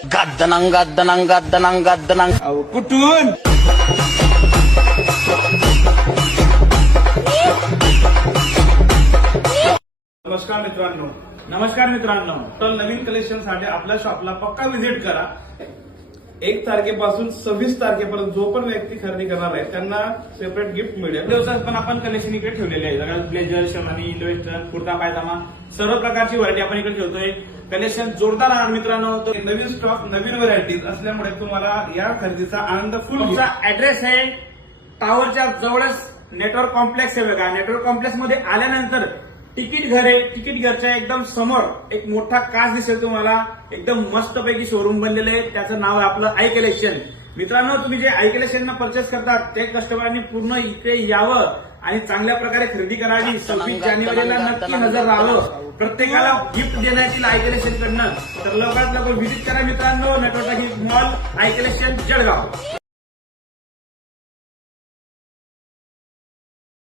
गद्दनंग गद्दनंग गद्दनंग गद्दनंग कुठून? नमस्कार मित्रांनो तर नवीन कलेक्शन साठी आपल्या शॉपला पक्का व्हिजिट करा. 1 तारखेपासून 26 तारखेपर्यंत जो पण व्यक्ती खरेदी करणार आहे त्यांना सेपरेट गिफ्ट मिळेल. दिवसात पण आपण कलेक्शन इकडे ठेवलेले आहे. सगळ्यात ब्लेझर, शेरवानी, वेस्टर्न, कुर्ता पायजामा सर्व प्रकारची व्हरायटी आपण इकडे ठेवतोय. कलेक्शन जोरदार आहे मित्रांनो. तो नवीन स्टॉक, नवीन व्हरायटीज असल्यामुळे तुम्हाला या खरेदीचा आनंद फुल. ऍड्रेस आहे टावरच्या जवळच नेटवर्क कॉम्प्लेक्स आहे बघा. नेटवर्क कॉम्प्लेक्स मध्ये आल्यानंतर तिकीट घर आहे. तिकीट घरच्या एकदम समोर एक मोठा काच दिसेल तुम्हाला. एकदम मस्तपैकी शोरूम बनलेलं आहे. त्याचं नाव आहे आपलं आई कलेक्शन. मित्रांनो, तुम्ही जे आई कलेक्शन परचेस करतात ते कस्टमरांनी पूर्ण इकडे यावं आणि चांगल्या प्रकारे खरेदी करावी. 26 जानेवारीला नक्की हजर राहावं. प्रत्येकाला गिफ्ट देण्यात येईल आई कलेक्शन कडनं. तर लवकरात लवकर व्हिजिट करा मित्रांनो. नेटवर्क मॉल, आई कलेक्शन, जळगाव.